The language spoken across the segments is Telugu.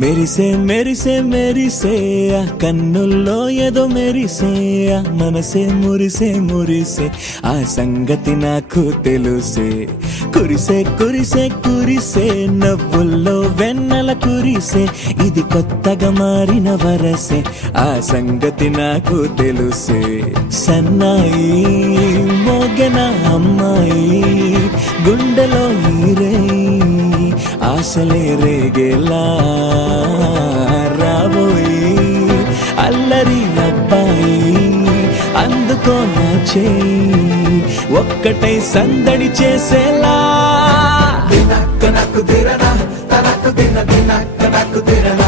మెరిసే మెరిసే మెరిసే ఆ కన్నుల్లో ఏదో మెరిసే ఆ మనసే మురిసే మురిసే ఆ సంగతి నాకు తెలుసే. కురిసే కురిసే కురిసే నవ్వుల్లో వెన్నెల కురిసే ఇది కొత్తగా మారిన వరసే ఆ సంగతి నాకు తెలుసే. సన్నాయి మోగన అమ్మాయి ఆశలే రేగేలా రాబోయి అల్లరి అబ్బాయి అందుకో నా చేయి ఒక్కటై సందడి చేసేలా. దినక్క నక్కు దిరనా తనకు దిన దినక్క నక్కు దిరనా.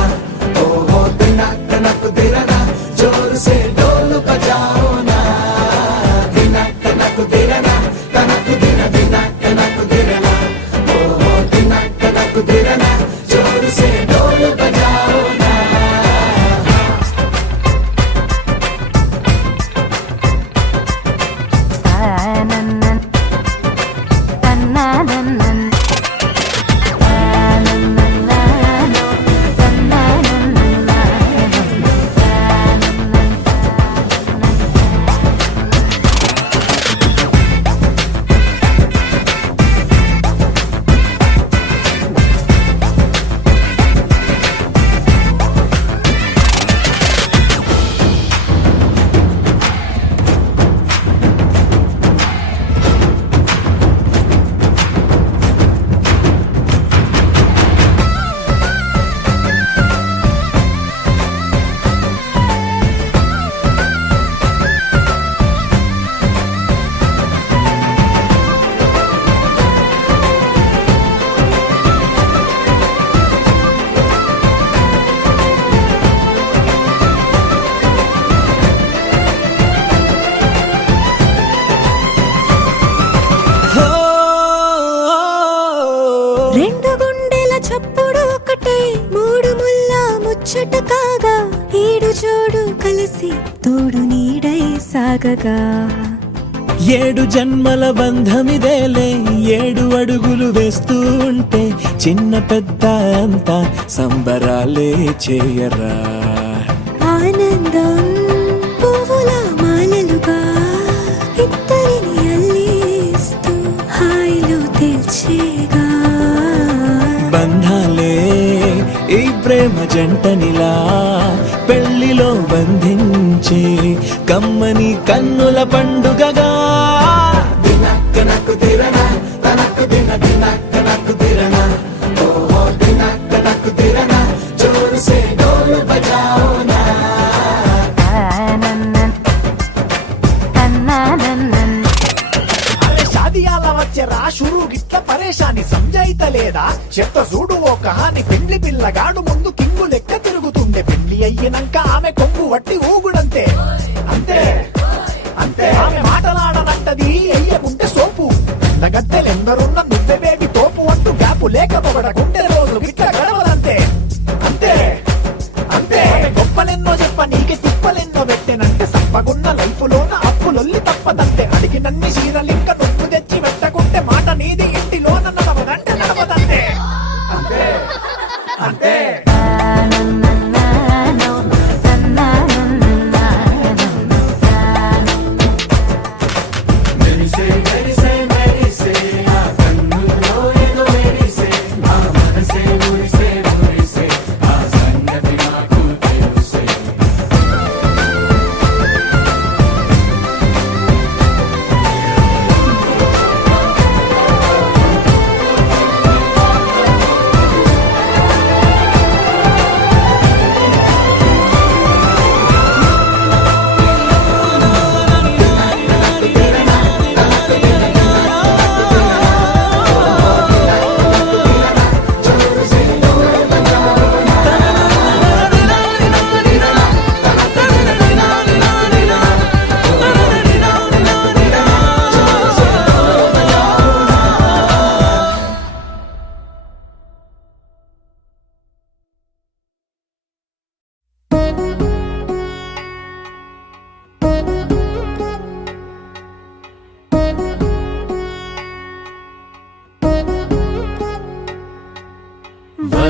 కలిసి తోడు నీడై సాగగా. ఏడు జన్మల బంధమిదేలే ఏడు అడుగులు వేస్తూ ఉంటే చిన్న పెద్ద అంతా సంబరాలే చేయరా. ఆనందం పువ్వుల మాలలుగా ఇద్దరిని అల్లేస్తూ హాయిలో తెల్చేగా ప్రేమ జంటనిలా పెళ్ళిలో బంధించే కమ్మని కన్నుల పండుగగా. దినక్క నక్కు తిరనా తనకు దిన దినక్క నక్కు తిరనా ఓహో దినక్క నక్కు తిరనా జోరు సే డోలు బజాओ నా తననన్ తననన్ అరే షాదియాల వచ్చెరా షురు గిట్ల పరేషాని సంజాయితలేదా? చెత్త చూడు ఓ కహాని పెండ్లి పిల్లగాడు ముందు కింగు లెక్క తిరుగుతుండే. పెండ్లి అయ్యినంక ఆమె కొంగు వట్టి ఊగుడంతే. అంతే అంతే. ఆమె మాటలాడనంటది అయ్యకుంటే సోపు. గద్దెలెందరున్న నువ్వే బేబి తోపు అంటూ గ్యాపు లేక పొగడకుంటే రోజు గిట్ల గడవదంతే. అంతే అంతే. గొప్పలెన్నో చెప్ప నీకే తిప్పలెన్నో పెట్టెనంటే తప్పకున్న లైఫ్ లోన అప్పులొల్లి తప్పదంతే. అడిగినన్ని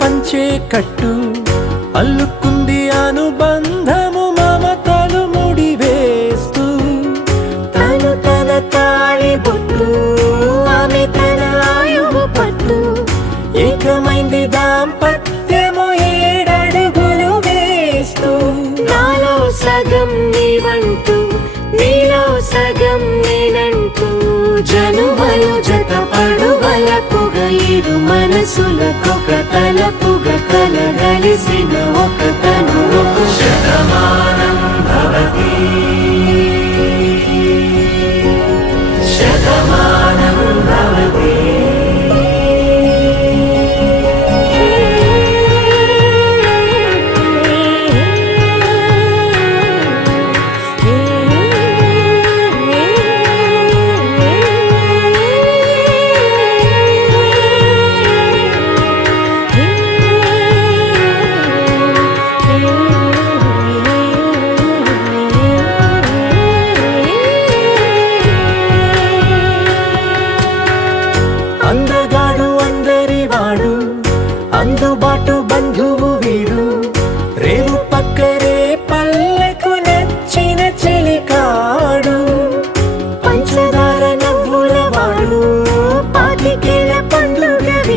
పంచే కట్టు. అల్లుకుంది అనుబంధము మమతలు ముడివేస్తూ. తను తన తాళి బొట్టు ఆమె తన ఆయువు పట్టు. ఏకమైంది దాంపత్యము ఏడడుగులు వేస్తూ. నాలో సగం నీవంటూ నీలో సగం నేనంటూ జనుమలు జత పడువలపుగ ఇరు మనసులకొక తలపుగ చేసిన ఒక తను